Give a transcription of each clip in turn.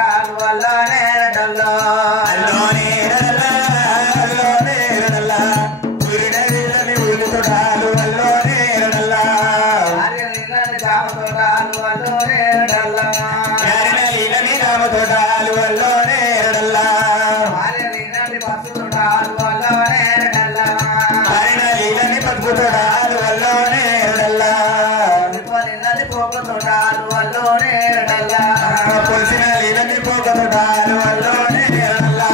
తోటాలు అల్లోనే డల్లో అల్లోనే అల్లోనే డల్లా ఉరిడల్లని ఊరి తోటాలు అల్లోనే డల్లా ఆర్యలీలని జామ తోటాలు అల్లోనే డల్లా ఆర్యలీలని జామ తోటాలు అల్లోనే డల్లా ఆర్యలీలని పసుపు తోటాలు అల్లోనే డల్లా ఆర్యలీలని పసుపు తోటాలు అల్లోనే డల్లా పులినది పోక తోటాలు అల్లోనే డల్లా పులిసిన లీలని పోక తోటాలు అల్లోనే డల్లా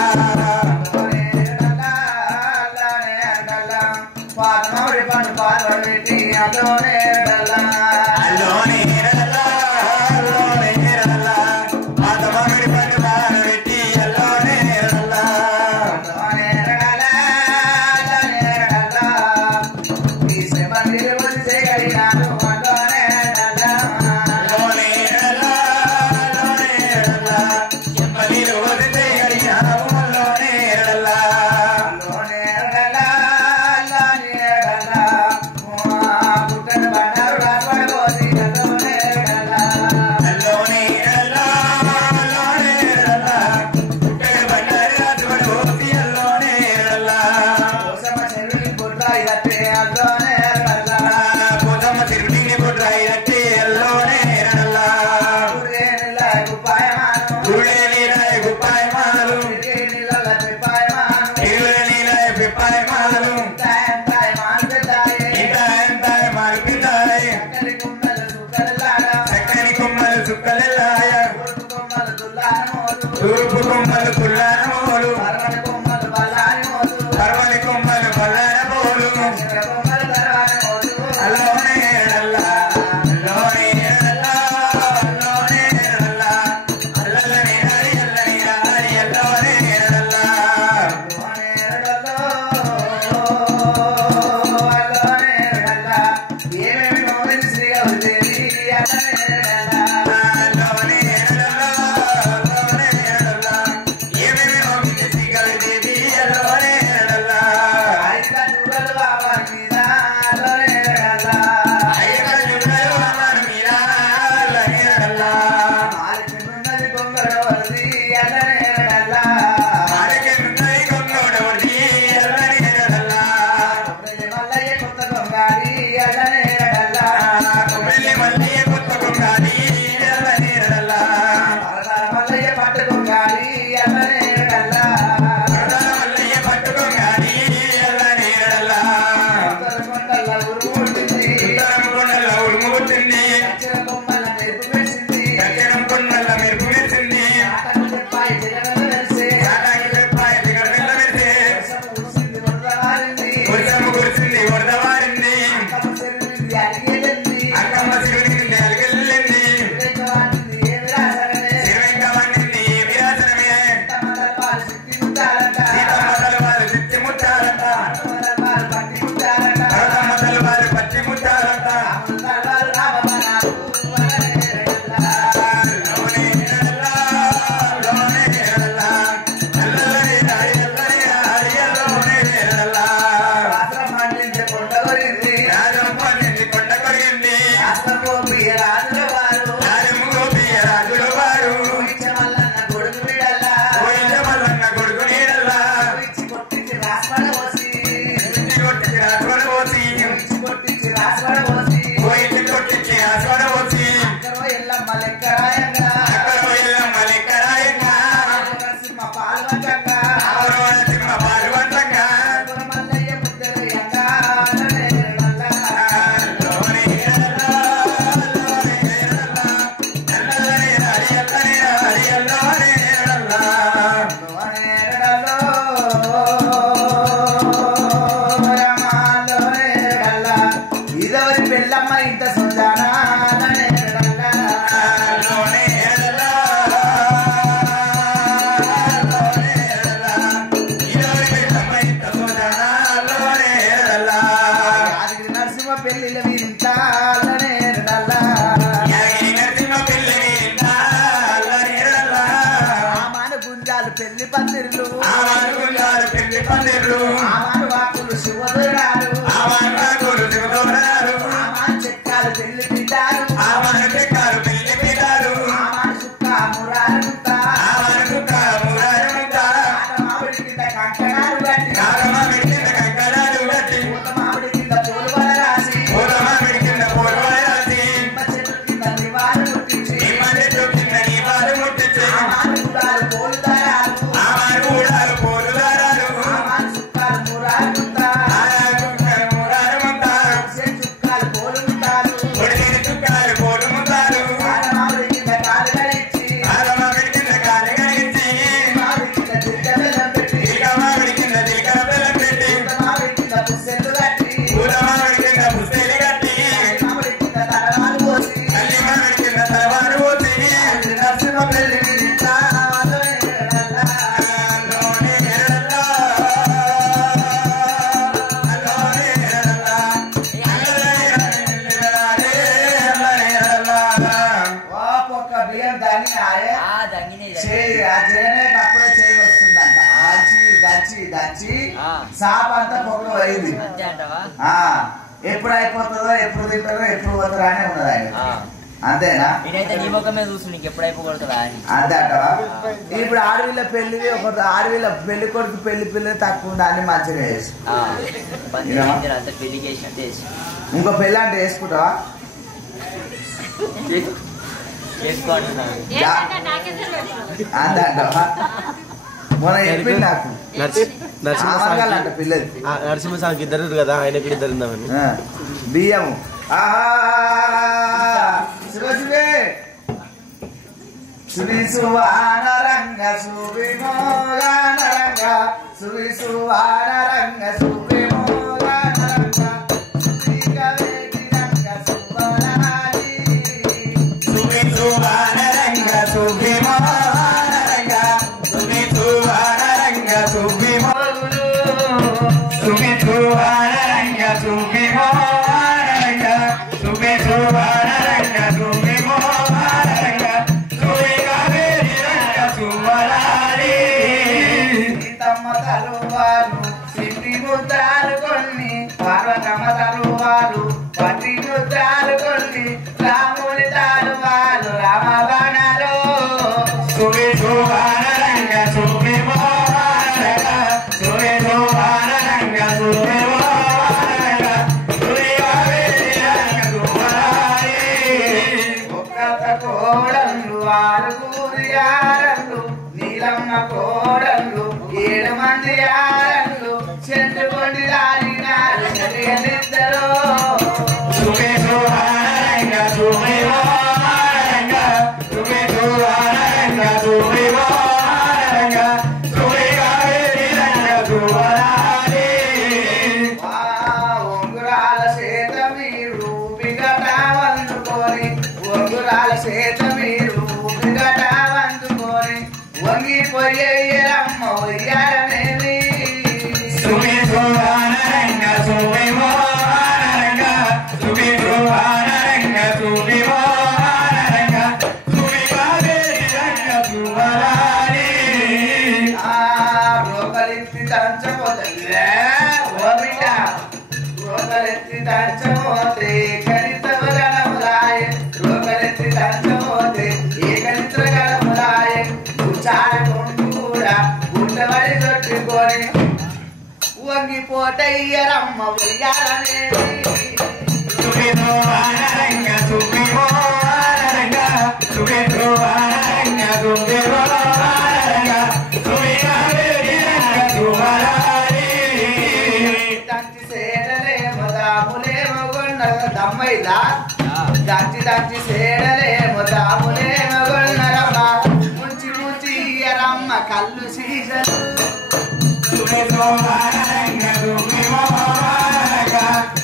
పాత్మౌడి పండు పాల్వడి పెట్టి అల్లోనే డల్లా అల్లోనే డల్లా అల్లోనే డల్లా పాత్మౌడి పండు పాలు పెట్టి అల్లోనే డల్లా అల్లోనే డల్లా అల్లోనే డల్లా ఈ సెమంది వచ్చే గడినాడు అల్లోనే డల్లా అల్లోనే డల్లా అల్లోనే డల్లా సెమంది వచ్చే గడినాడు అల్లోనే డల్లా అల్లోనే డల్లా తూర్పు కొమ్మలు కుల్లారమోలు పర్వని కొమ్మలు బల్లారమోలు అల్లోనే డల్లా అల్లోనే డల్లా అల్లోనే డల్లా అల్లలని హరి అల్లని హరి అల్లోనే డల్లా అల్లోనే డల్లా ఏమేమి నోవెల్ శ్రీగా ఉండేది అల్లనే డల్లా అల్లోనే డల్లా అల్లోనే డల్లా బియ్యం దంగినాయే చేయి ఆ జగనే అప్పుడే చేయి వస్తుందంట దంచి దంచి సాప్ అంతా పొగ అయింది ఎప్పుడు అయిపోతుందో ఎప్పుడు తింటారో ఎప్పుడు పోతారో అనే ఉన్నది ఆయన అంతేనా అంతే అంటవా ఇప్పుడు ఆడవిళ్ళ పెళ్లి ఒక ఆడవిళ్ళ పెళ్లి కొడుకు పెళ్లి పిల్లలు తక్కువ ఉంది అని మంచిగా చేసి ఇంకో పెళ్ళి అంటే వేసుకుంటావా అంతే అంటవా మొన్న చెప్పింది నాకు నరసింహస్వామికి ఇద్దరు కదా ఆయనకి ఇద్దరు బియ్యము శివశివే సువిసువానరంగ సువిమోగానరంగ సువిసువానరంగ సువిమోగానరంగ సువిగవేటిరంగ సువనాలి సువిసువానరంగ సువిమోగానరంగ సువిసువానరంగ సువిమోగులు సువిసువానరంగ సువిమోగానరంగ సువిసువానరంగ సువిమోగానరంగ సువిగవేటిరంగ సువనాలి సీతమ్మ తలువాలు సిద్ధి ముద్దాలు కొన్ని పార్వతమ్మ తలువాలు పట్టి ముద్దాలు కొన్ని రాముని తాలువాలు రామబాణాలు సువిసువానరంగ సువిమోగానరంగ సువిసువానరంగ సువిమోగానరంగ సువిగవేటిరంగ సువనాలి ఒక్కత కోడళ్ళు ఆరుగురి ఆరళ్ళు నీలమ్మ కోడళ్ళు 7 మంది ఆరళ్ళు చెండుకొండి దారినారు చెరియలిద్దరు సువిసువానరంగ సువిమోగానరంగ సువిసువానరంగ సువిమోగానరంగ సువిగవేటిరంగ సువనాలి ఉంగురాల చేత మీరు బిగట వందుకొని ఉంగురాల చేత మీరు బిగట వందుకొని వంగిపోయేరమ్మ ఉయ్యాలనేవి సువిసువానరంగ సువిమోగానరంగ సువిసువానరంగ సువిమోగానరంగ సువిగవేటిరంగ సువనాలి రోగలెత్తి దంచపోతే ఓ బిడ్డ రోగలెత్తి దంచపోతే కరితవరనములాయ రోగలెత్తి దంచపోతే ఏ కరిత్రగలములాయ చాడకొండు కూడా గుండెవడి కొట్టుకొని వంగిపోటయ్యరమ్మ ఉయ్యాలనేవి సువిసువానరంగ సువిమోగానరంగ సువిసువానరంగ సువిమోగానరంగ సువిగవేటిరంగ సువనాలి దంచి సేడలేమో దాములేమో గొండల దమ్మైలా దంచి దంచి సేడలేమో దాములేమో గొండలమ్మ ముంచి ముంచి ఇయ్యరమ్మ కళ్ళు సీజలు సువిసువానరంగ సువిమోగానరంగ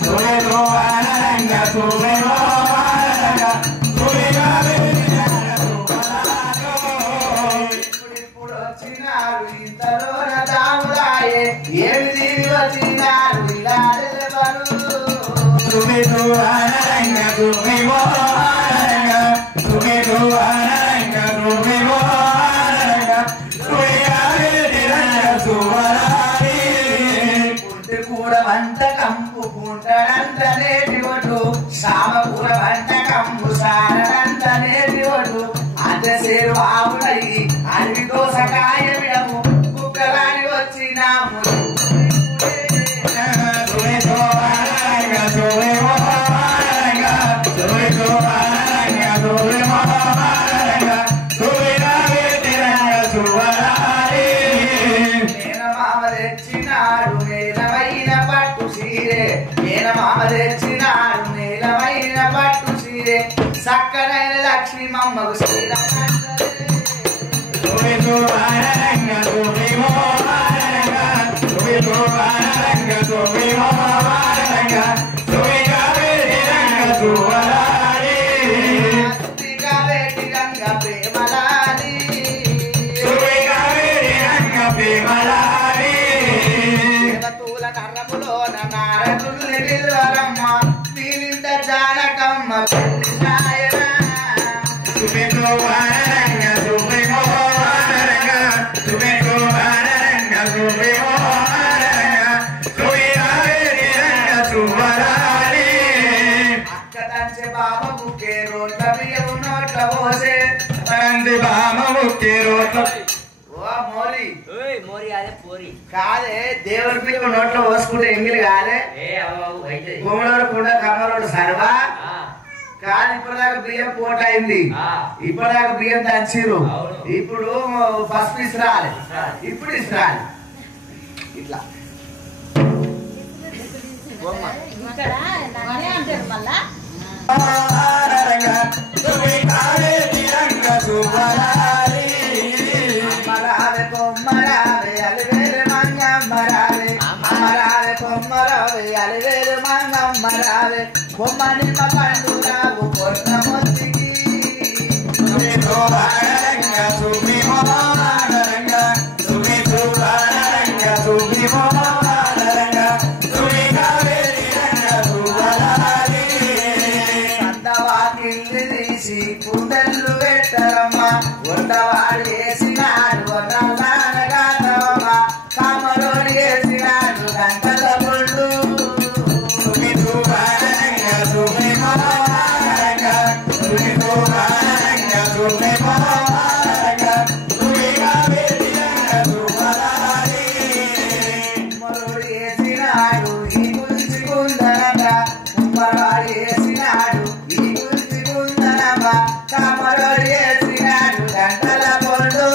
సువిసువానరంగ సువిమోగానరంగ సువిగవేటిరంగ సువనాలి ఇప్పుడు వచ్చినారు ఇంతలోన దాములాయే ఏమి దీని వచ్చినారు ఇలాడెవరు సువిసువానరంగ సువిమోగానరంగ సువిసువానరంగ సువిమోగానరంగ సువిగవేటిరంగ సువనాలి పుట్టి కూడా వంట కంపు పుంటనంత నేటి ఒడ్డు శ్యామ కూడా వంట కంపు సారనంత నేటి ఒడ్డు అంతసేరు ఆవులయ్యి అడవి దోసకాయ విడము కుక్కలాని వచ్చినాము సువిసువానరంగ సువిమోగానరంగ సువిసువానరంగ సువిమోగానరంగ సువిగవేటిరంగ సువనాలి మేనమామ తెచ్చినాడు నేలమైన పట్టు సీరే మేనమామ తెచ్చినాడు నేలమైన పట్టు సీరే సక్కనైన లక్ష్మీ మమ్మకు సువిసువానరంగ సువిమోగానరంగ సువిసువానరంగ సువిమోగానరంగ సువిగవేటిరంగ సువనాలి సువిగవేటిరంగ ప్రేమలాలి సువిగవేటిరంగ ప్రేమలాలి దేవతూల నరములోన నారదుల్ని విలువరమ్మ నీలింత జానకమ్మ పెళ్లి సాయన సువిసువానరంగ మంది బామ ముక్కే రోడ్లు కాదే దేవుడి పిల్లలు నోట్లో పోసుకుంటే ఎంగిలి కాదే కుమ్మరోడు కుండ కమ్మరోడు సర్వా కానీ ఇప్పటిదాకా బియ్యం పోట అయింది ఇప్పటిదాకా బియ్యం దంచిరు ఇప్పుడు ఫస్ట్ ఇస్రాలి ఇప్పుడు ఇస్రాలి ఇట్లా అమరావే కొమ్మరావే అలివేలు మంగమ్మరావే అమరావే కొమ్మరావే అలివేలు మంగమ్మరావే కొమ్మ నిమ్మ పండురావు కొట్ట మొత్తికి సందవాకిల్లి తీసి కుండలు పెట్టరమ్మ ఉండవాడు వేసినాడు వందలమ్మ కామరోడు వేసినాడు గంటల ముళ్ళు కుమ్మరోడు వేసినాడు ఈ గురించి కుందనగా కుమ్మరవాడు వేసినాడు ఈ గురించి కుందనగా కామరోడు వేసినాడు గంటల ముళ్ళు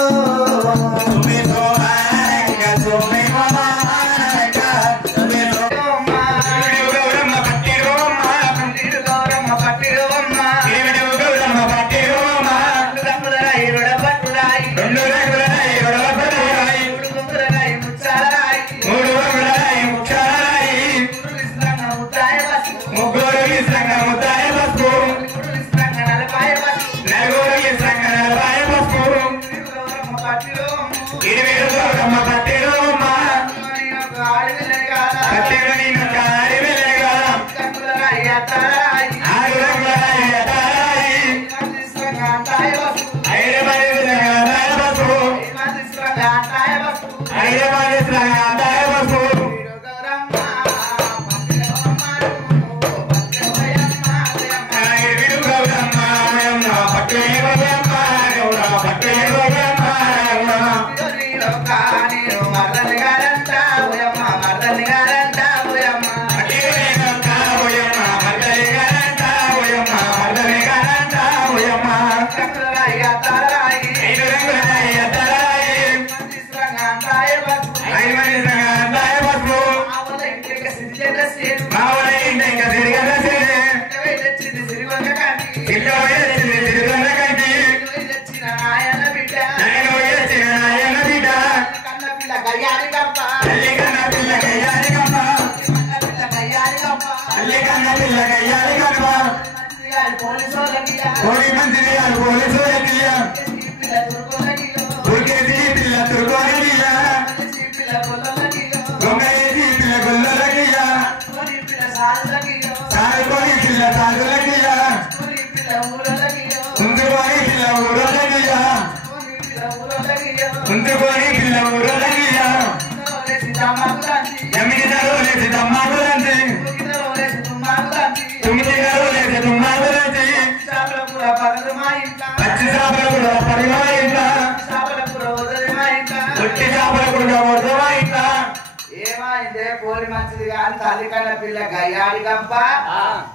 ఏమైందే పోలి మంచిది కానీ తల్లి కన్నా పిల్ల గయ్యాడి గంప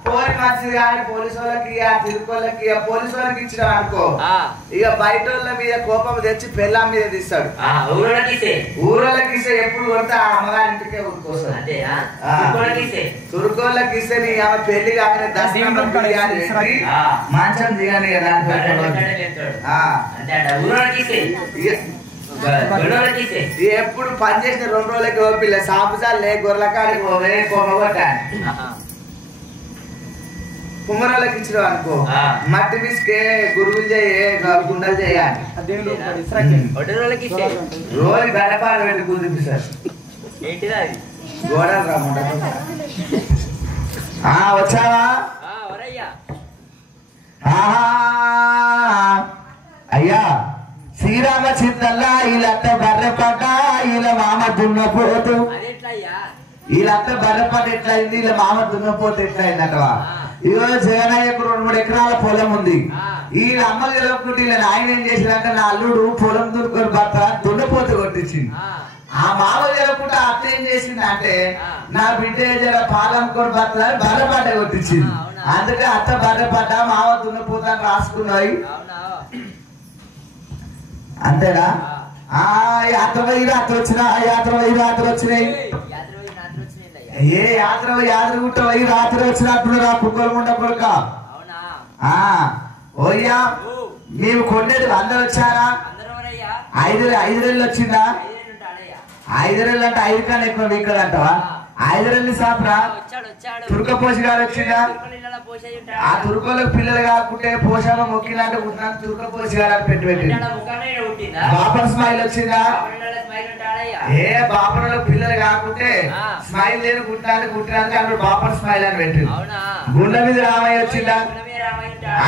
పోలి మంచిది కానీ పోలీసు వాళ్ళకి తిరుకోళ్ళకి పోలీసు వాళ్ళకి ఇచ్చిన అనుకో ఇక బయట వాళ్ళ మీద కోపం తెచ్చి పెళ్ళాం మీద తీస్తాడు ఊరోళ్ళకి ఇస్తే ఎప్పుడు కొడితే ఆ అమ్మగారింటికే ఊరుకోస్తాడు తురుకోళ్ళకి ఇస్తే నీ ఆమె పెళ్లి కాగానే దర్శనం బిర్యానీ మంచం దిగాని ఎప్పుడు పని చేసిన 2 రోజులకి ఓపిల్ల సాపుసాలే గొర్రెల కాడికి పోవే కొమ్మగొట్టాను కుమ్మరాళ్ళకి ఇచ్చిన అనుకో మట్టి బిస్కే గురుగులు చేయ గుండలు చేయాలి రోజు గడపాలు పెట్టి కుదిపిస్తారు గోడలు రమ్మంట వచ్చావా అయ్యా శ్రీరామచంద్రల్లా వీళ్ళంతా బర్రెపడ్డ వీళ్ళ మామ దున్నపోతు వీళ్ళంతా బర్రెపడ్డ ఎట్లయింది వీళ్ళ మామ దున్నపోతు ఎట్లయిందటవా ఇగో జగనయ్యకు 2-3 ఎకరాల పొలం ఉంది. ఈ అమ్మ గెలవకుంటే ఆయన ఏం చేసిందంటే నా అల్లుడు పొలం దుర్కొని భర్త దున్నపోతు కొట్టించింది. ఆ మామ గెలవకుంటే అత్త ఏం చేసింది అంటే నా బిడ్డ జర పాలనుకొని భర్త బర్రపడ్డ కొట్టించింది. అందుకే అత్త బర్రపడ్డ మామ దున్నపోతాను రాసుకున్నాయి. అంతేనా? యాత్ర పోయి రాత్రి వచ్చినా యాత్ర పోయి రాత్రి వచ్చినాయి. ఏ యాత్ర గుట్ట పోయి రాత్రి వచ్చినప్పుడు రా కుక్కలు ఉండ కొడుక. ఓయ్యా మేము కొండేది అందరు వచ్చారా? 5 రెళ్ళు వచ్చిందా? 5 రెళ్ళు అంటే 5 కన్నా ఎక్కువ ఇక్కడ అంటావా? 5 రెళ్ళు సాపరా తుర్కపోసి గారు వచ్చిందా? ఆ తుర్కోలకు పిల్లలు కాకుంటే పోషమ్మ మొక్కిలాంటి ఉన్నాను తుర్కపోసి గారు అని పెట్టి బాపర్ స్మైల్ వచ్చిందా? ఏ బాపర్లకు పిల్లలు కాకుంటే స్మైల్ లేని కుట్టినందుకు అక్కడ బాపర్ స్మైల్ అని పెట్టింది. గుండె మీద రామయ్య వచ్చిందా?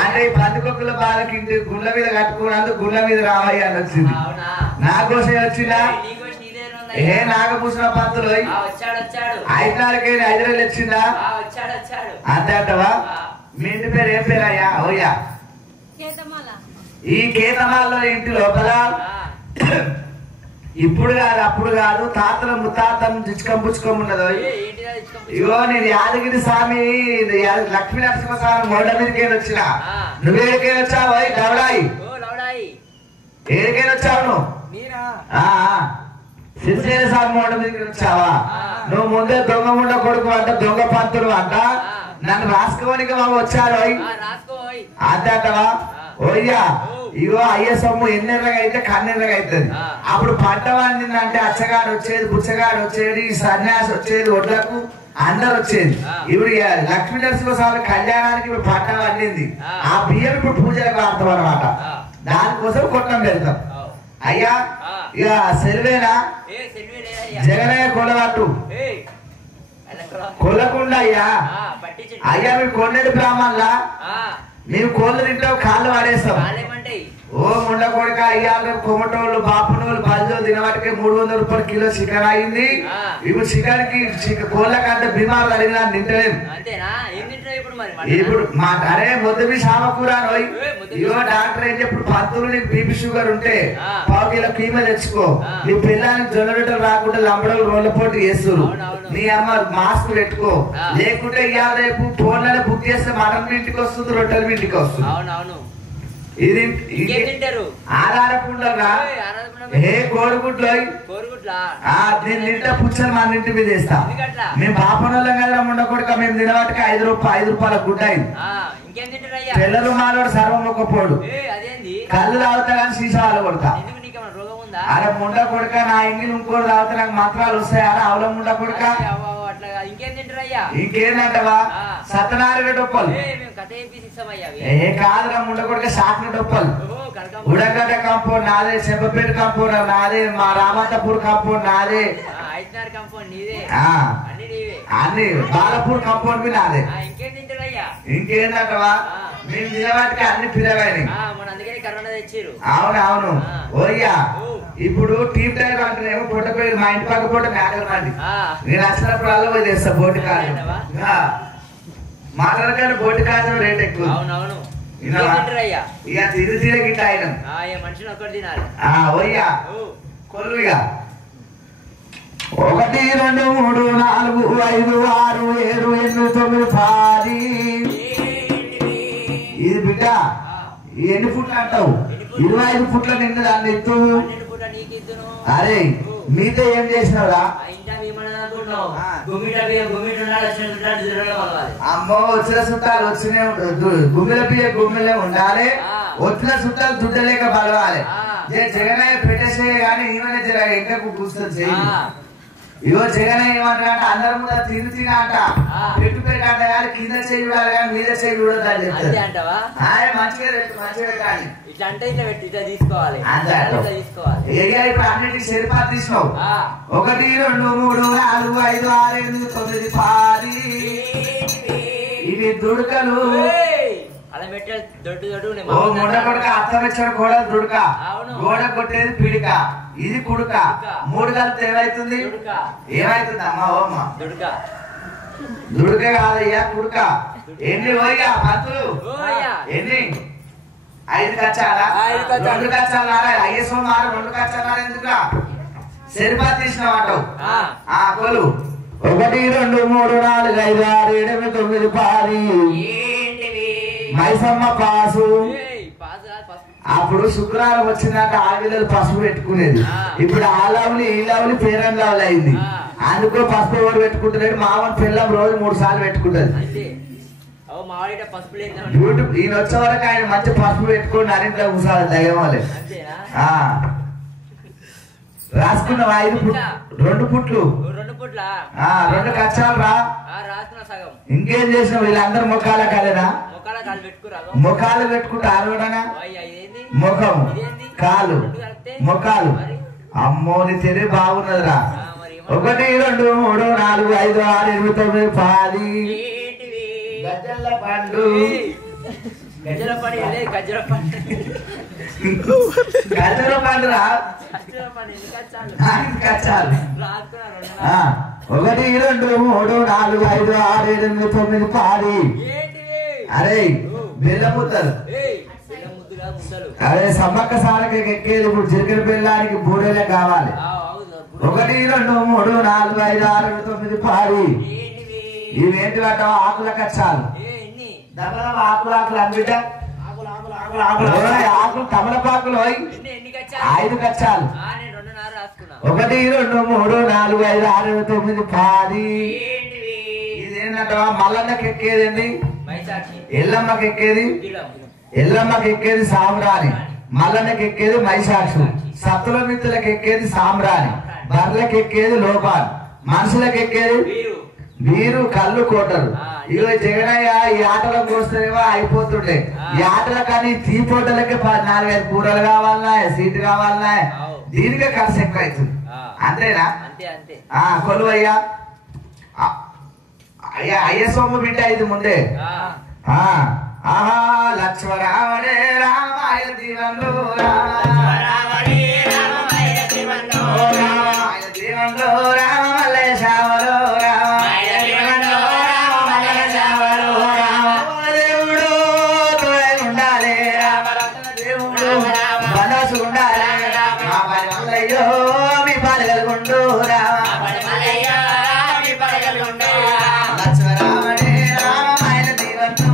అంటే ఈ పందుకొక్కుల బాలకి గుండె మీద కట్టుకున్నందుకు గుండె మీద రామయ్య అని వచ్చింది. నా కోసం వచ్చిందా? ఏ నాగభూషణ పంతులు 5 రెళ్ళు వచ్చిందా? అంతే అంటవా? మీ ఇంటి పేరు ఏం పేరయ్యా? ఓయ్యా ఈ కేతమాల్లో ఇంటి లోపల ఇప్పుడు కాదు అప్పుడు కాదు తాతల ముత్తాతను పుచ్చుకోమున్నదో. ఇగో నేను యాదగిరి స్వామి లక్ష్మీ నరసింహ స్వామి మొండ మీదకి వచ్చిన. నువ్వేడికైనా వచ్చావు? లవడాయి ఏడికైనా వచ్చావు నువ్వు? శ్రీశైల స్వామి మొండ మీదకి వచ్చావా? నువ్వు ముందే దొంగ ముండ కొడుకు అంట దొంగ పంతులు అంట నన్ను రాసుకోవడానికి మాకు వచ్చారు. అంతే అంటవా? ఓయ్యా ఇగో అయ్యే సొమ్ము ఎన్నెర్రగా అయితే కన్నెర్రగా అవుతుంది. అప్పుడు పంట వండిందంటే అచ్చగాడు వచ్చేది బుచ్చగాడు వచ్చేది సన్యాసి వచ్చేది ఒడ్లకు అందరు వచ్చేది. ఇప్పుడు లక్ష్మీ నరసింహస్వామి కళ్యాణానికి ఇప్పుడు పంట వండింది. ఆ బియ్యం ఇప్పుడు పూజలకు వాడతాం అనమాట. దానికోసం కొట్టం వెళ్తాం. అయ్యా ఇక సెలవేనా? జగనయ్య కొలవట్టు కొలకుండా అయ్యా. అయ్యా మీరు కొండటి బ్రాహ్మణులా? మేము కోళ్ళు తింటాం కాళ్ళు వాడేస్తాం. ఓ ముండ కొడుక అయ్యాలు కొమటోళ్ళు బాపునోళ్ళు బల్జో తినవాటికి 300 రూపాయలు కిలో చికెన్ అయింది. ఇప్పుడు చికెన్ కి కోళ్ళ కంటే బీమారు కలిగిన తింటలేదు. ఇప్పుడు మా అరే మొదటి సామకూర ఇవో డాక్టర్ ఏం చెప్పు పంతులు నీకు బీపీ షుగర్ ఉంటే 1/2 కిలో కీమ తెచ్చుకో. నీ పిల్లలకి జొన్నరొట్టెలు రాకుండా లంబడలు రోడ్ల పోటీ చేస్తారు. నీ అమ్మ మాస్క్ పెట్టుకో. లేకుంటే ఇవాళ రేపు ఫోన్లలో బుక్ చేస్తే మటన్ ఇంటికి వస్తుంది రొట్టెలు ఇంటికి వస్తుంది. ఇది ఆధారకుండా ఏ కోడిగుడ్లు నేను తింటే పుచ్చలు మన ఇంటి మీద వేస్తా. మేము బాపనోళ్ళం కదా ఉండకూడక మేము తినవాటికి 5 రూపాయల గుడ్డ అయింది. పిల్లలు మాలోడు సర్వం ఒక పోడు కళ్ళు తాగుతా కానీ సీసాలు కొడతా. అరే ముండ కొడుక నా ఇంగిల్ ఇంకోటి తాగుతా నాకు మంత్రాలు వస్తాయి. అరే అవలం ముండ కొడుక ఇంకేందంటవా? సత్యనారాయణ డొప్పలు ఏ కాదురా ముండ కొడుక సాకిన డొప్పలు. ఉడగడ్డ కాంపౌండ్ నాదే, చెంపపేట కాంపౌండ్ నాదే, మా రామంతపూర్ కాంపౌండ్ నాదే, అన్ని బాలపూర్ కాంపౌండ్ మీ నాదే. ఇంకేందంటవా? మేము తినవాటికి అన్ని పిల్లగాని. అవునవును ఓయ్యా. ఇప్పుడు టీమ్ టైం అంటేనేమో పొట్ట పోయి మా ఇంటి పక్క పూట మేకలు మండి నేను వచ్చినప్పుడు అలా పోయి తెస్తా. బోటి కాదు మాట్లాడకాని బోటి కాదు రేట్ ఎక్కువ. ఇక తిరిగి గిట్ట ఆయన ఓయ్యా కొల్లుగా 1 2 3 4 5 6 7 8 9 10. ఇది బిడ్డ ఎన్ని ఫుట్లు అంటావు? 25 ఫుట్ల నిన్ను దాన్ని ఎత్తు. అరే మీతో ఏం చేసినావురా? అమ్మో వచ్చిన చుట్టాలు వచ్చినే గుమ్మిల బియ్య గుమ్మిలే ఉండాలి. వచ్చిన చుట్టాలు దుడ్డలేక బలవాలి. జగనయ్య పెట్టేసే గానీ ఈమెనే జర ఇంకా కూర్చొని చేయాలి. ఇగో జగనయ్య ఏమంటారు అంటే అందరి ముందు తినంట పెట్టు పెట్టంట కానీ కింద చేయి చూడాలి కానీ మీద చేయి చూడదు అని చెప్తారు. మంచిగా పెట్టాలి. ఇప్పుడు అన్నింటికి సరిపాటు తీసినావు. 1 2 3 4 5 6 7 8 9 10. ఇవి దుడకలు. ముండ కొడుక అత్త వచ్చాడు గోడ దుడక, గోడ కొట్టేది పిడిక, ఇది కుడుక. 3 కలిపితే ఏమైతుంది? ఏమైతుంది అమ్మా? ఓమ్మ దుడక కాదయ్యా కుడుక. ఎన్ని పోయా పంతులు ఎన్ని 5 కచ్చాలా 2 కచ్చాలా అయ్యేసో మారు 2 కచ్చాలా ఎందుకురా సరిపా తీసిన వాటవు కొలు 1 2 3 4 5 6 7 8 9 10 మైసమ్మ పాసు అప్పుడు శుక్రవారం వచ్చినాక ఆవిడలు పసుపు పెట్టుకునేది ఇప్పుడు ఆ లవ్లి ఈ లవ్లి పేరెంట్ లవ్లు అయింది అందుకో పసుపు ఎవరు పెట్టుకుంటున్నాడు మామూలు పిల్లం రోజు 3 సార్లు పెట్టుకుంటది ఈయన వచ్చే వరకు ఆయన మంచి పసుపు పెట్టుకుని అరింట్లో కూర్చోవాలి దయ్యం వాళ్ళే రాసుకున్నావు 2 పుట్లు 2 కచ్చాలు రా ఇంకేం చేసినావు వీళ్ళందరూ ముఖాల కాలేనా ముఖాలు పెట్టుకుంటారు ముఖం కాలు ముఖాలు అమ్మోని తెరి బాగున్నదిరా 1 2 3 4 5 6 7 9 10 గజ్జల పండు గజ్జల పండు రా 1 2 3 4 5 6 7 9 10 అరే బెల్లముద్దలు అరే సమ్మక్క సారకి ఎక్కేది ఇప్పుడు చిరికల బెల్లానికి బూడేలే కావాలి 1 2 3 4 5 6 7 9 10 ఇవేంటి అంటావా ఆకుల కచ్చాలు దగ్గర ఆకులు అందిట ఆకులు తమలపాకులు 5 కచ్చాలు 1 2 3 4 5 6 7 9 10 ఇదేంటంటావా మల్లన్నకి ఎక్కేదండి ఎల్లమ్మకి ఎక్కేది సామ్రాణి మల్లన్నకి ఎక్కేది మైసాక్షు సత్తుల మిత్రులకు ఎక్కేది సామ్రాణి బర్రెలకు ఎక్కేది లోపాలు మనుషులకు ఎక్కేది వీరు కళ్ళు కోటరు ఇగో జగనయ్య ఈ ఆటలకు వస్తేనేమో అయిపోతుండే ఈ ఆటల కానీ టీ పోటలకి 4 5 కూరలు కావాలన్నా సీటు కావాలన్నా దీనికే ఖర్చు ఎక్కువ అవుతుంది అంతేనా కొలువయ్యా అయ్యా అయ్య సొమ్ము బిడ్డ ఇది ముందే ఆహా లక్ష్మరావడే రామాయ దీవన్లో దీవన్లో రామలే శావలో దేవుడు ఉండాలి దేవుడు మనసు ఉండాలి మా పని వల్లయ్యో మీ పడగలుగుండు లక్ష్మరావడే రామాయ దీవన్లో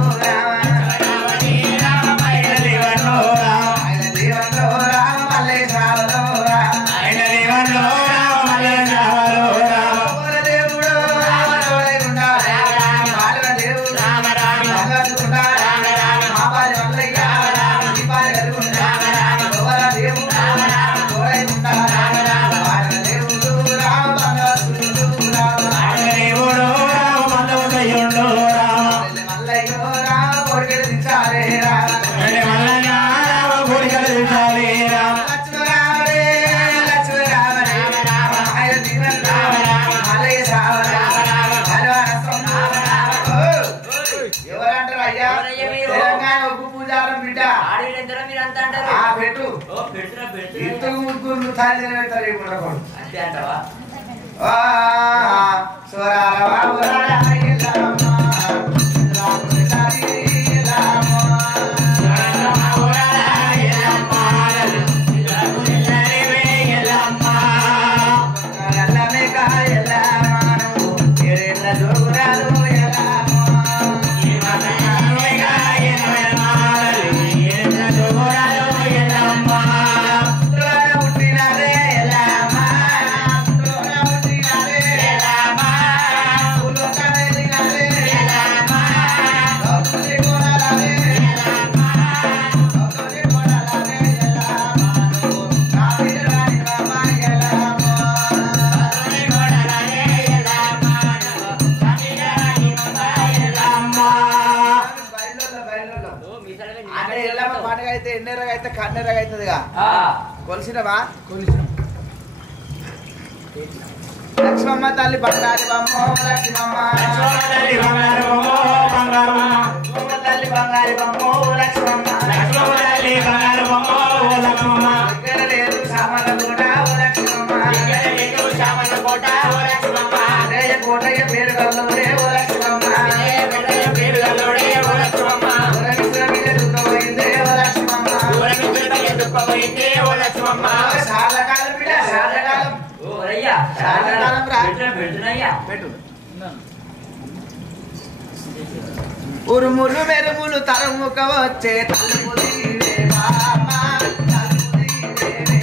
కొలిసినవా లక్ష్మమ్మ తల్లి బంగారు బొమ్మ లక్ష్మమ్మ తల్లి బంగారు బొమ్మ తల్లి బంగారు బొమ్మ లక్ష్మమ్మ తల్లి బంగారు బొమ్మ లక్ష్మమ్మ దగ్గర లేదు సామల కోట లక్ష్మమ్మ దగ్గర లేదు సామల కోట లక్ష్మమ్మ కోటయ్య పేరు గల్లు లక్ష్మమ్మ పేరు గల్లు లక్ష్మమ్మ శారదకాలం బిడ్డ శారదకాలం శారదకాలం రా పెట్టు ఉరుములు మెరుములు తరుముక వచ్చే తలుపు తీరే మామ తలుపు తీరే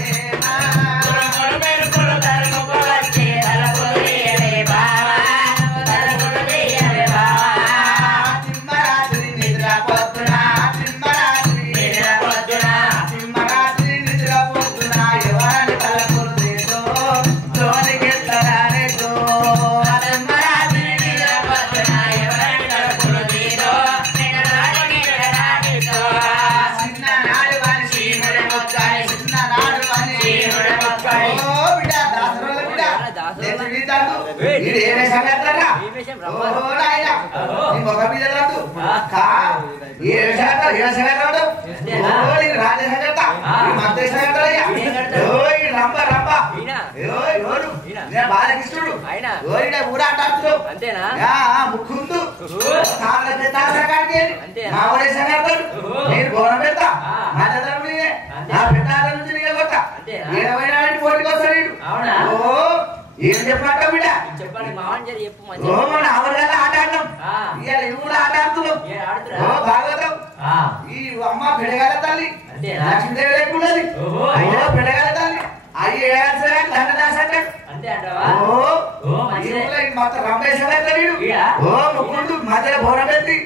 ఉరుములు మెరుములు తరుముక వచ్చే తలుపు తీరే మామ తలుపు తీరే తిమ్మరాత్రి నిద్ర పొద్దున తిమ్మరాత్రి నిద్ర పొద్దున తిమ్మరాత్రి నిద్ర పొద్దున ఎవరని తలుపులు తీదో లోనికి ఎత్తరానేదో తిమ్మరాత్రి నిద్ర పొద్దున ఎవరని తలుపులు తీదో చిన్ననాడు వాని శ్రీముడి మొక్కని చిన్ననాడు వాని శ్రీముడి మొక్కని ఓ బిడ్డ దాసరోల బిడ్డ లేచి తాడు ఇది ఏ వేషం కట్టరా ఓ నాయనా నీ మొగ మీద రాదు కా ఏ వేషం కట్టడు ఓ నీ రాజ సంగత ఈ మంత్రి సంగతయ్యా ఓ ఈ రంప రంప ఓ ఎవరు నేను బాలకృష్ణుడు ఓ ఈడ ఊరా అంటాడు అంతేనా ఆ ముకుందు సాగర పెద్ద కాడికి నా ఒడే సంగత నేను గోరం పెడతా నా చదరం నీనే నా పెట్టాల నుంచి నిలగొట్ట ఏడవైనా పోటీకి వస్తాడు అవునా ఓ ఏం చెప్పాట బిడ్డ చెప్పండి మావన్ జరి చెప్పు మంచి ఓ మన అవగాల ఆట ఆడడం ఇయాల ఊరు ఆట ఆడుతున్నాం ఓ భాగవతం ఈ అమ్మ పెడగాల తల్లి లక్ష్మీదేవి లేకున్నది ఓ పెడగాల తల్లి అయ్యి ఏడాది దండదాస అంటాడు అంతే అంటావా ఓ మొత్తం రమేశ్వర ఓ ముగ్గురు మధ్యలో బోనం పెట్టి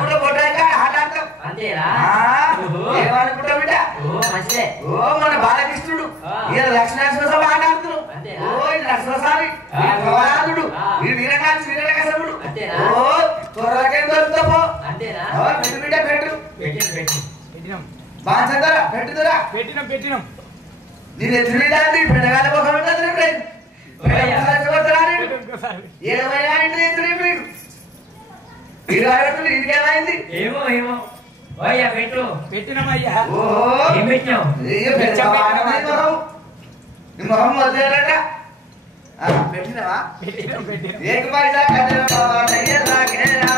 కూడా బొట్టాక ఆట ఆడతాం అంతేనా ఏమనుకుంటా బిడ్డ మంచిదే ఓ మన బాలకృష్ణుడు ఈయన లక్ష్మీనరసింహ ఆట ఆడుతున్నాం ఓ ఈ నరసింహస్వామి ప్రవరాధుడు ఈ వీరకాంత వీరకసముడు ఓ త్వరగా దొరుకుతాపో అంతేనా పెట్టు బిడ్డ పెట్టు పెట్టినాం బాగా పెట్టుదురా పెట్టినాం నేను ఎత్తుదాన్ని పెట్టగాల ముఖం ఉంటుంది ఏమైనా ఇంటి ఎత్తుడు మీరు 20 రోజులు ఇంకేమైంది ఏమో పెట్టు పెట్టినామయ్యా ఓ ఏం పెట్టినావు నీ మొహం వదిలేరట పెట్టినవా పెట్టినాం ఏక పైసా కట్టెల బాబా